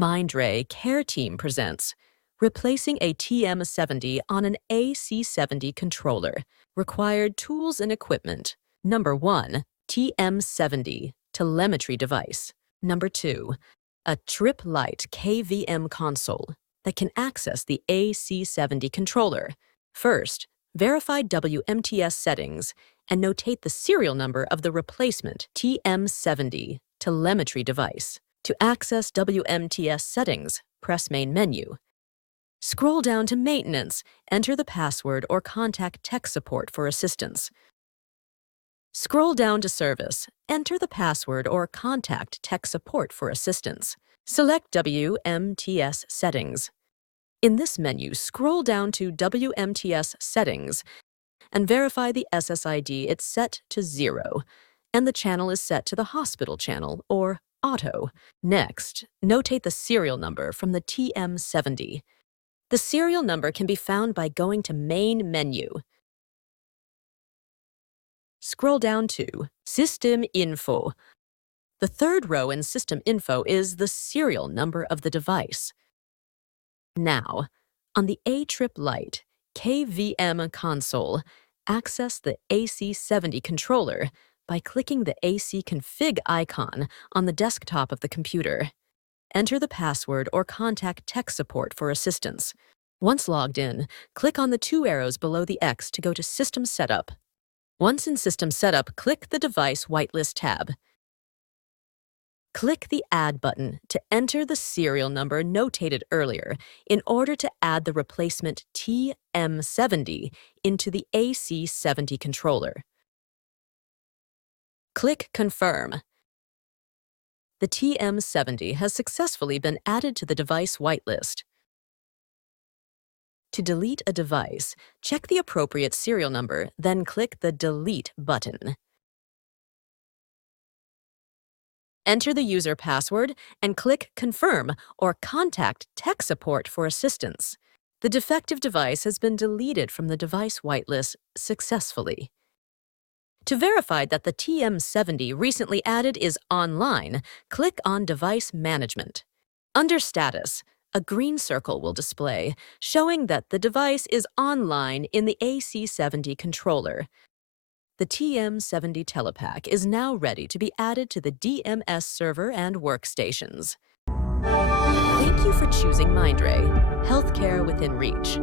Mindray Care Team presents Replacing a TM70 on an AC70 controller. Required tools and equipment. Number 1. TM70 Telemetry device. Number 2. A trip light KVM console that can access the AC70 controller. First, verify WMTS settings and notate the serial number of the replacement TM70 telemetry device. To access WMTS settings, press Main menu. Scroll down to Maintenance, enter the password or contact tech support for assistance. Scroll down to Service, enter the password or contact tech support for assistance. Select WMTS settings. In this menu, scroll down to WMTS settings and verify the SSID is set to 0 and the channel is set to the hospital channel or auto. Next, notate the serial number from the TM70. The serial number can be found by going to Main menu. Scroll down to System Info. The third row in System Info is the serial number of the device. Now, on the A-Trip Lite KVM console, access the AC70 controller by clicking the AC config icon on the desktop of the computer. Enter the password or contact tech support for assistance. Once logged in, click on the 2 arrows below the X to go to System Setup. Once in System Setup, click the Device Whitelist tab. Click the Add button to enter the serial number notated earlier in order to add the replacement TM70 into the AC70 controller. Click Confirm. The TM70 has successfully been added to the device whitelist. To delete a device, check the appropriate serial number, then click the Delete button. Enter the user password and click Confirm or contact tech support for assistance. The defective device has been deleted from the device whitelist successfully. To verify that the TM70 recently added is online, click on Device Management. Under Status, a green circle will display, showing that the device is online in the AC70 controller. The TM70 Telepack is now ready to be added to the DMS server and workstations. Thank you for choosing Mindray, healthcare within reach.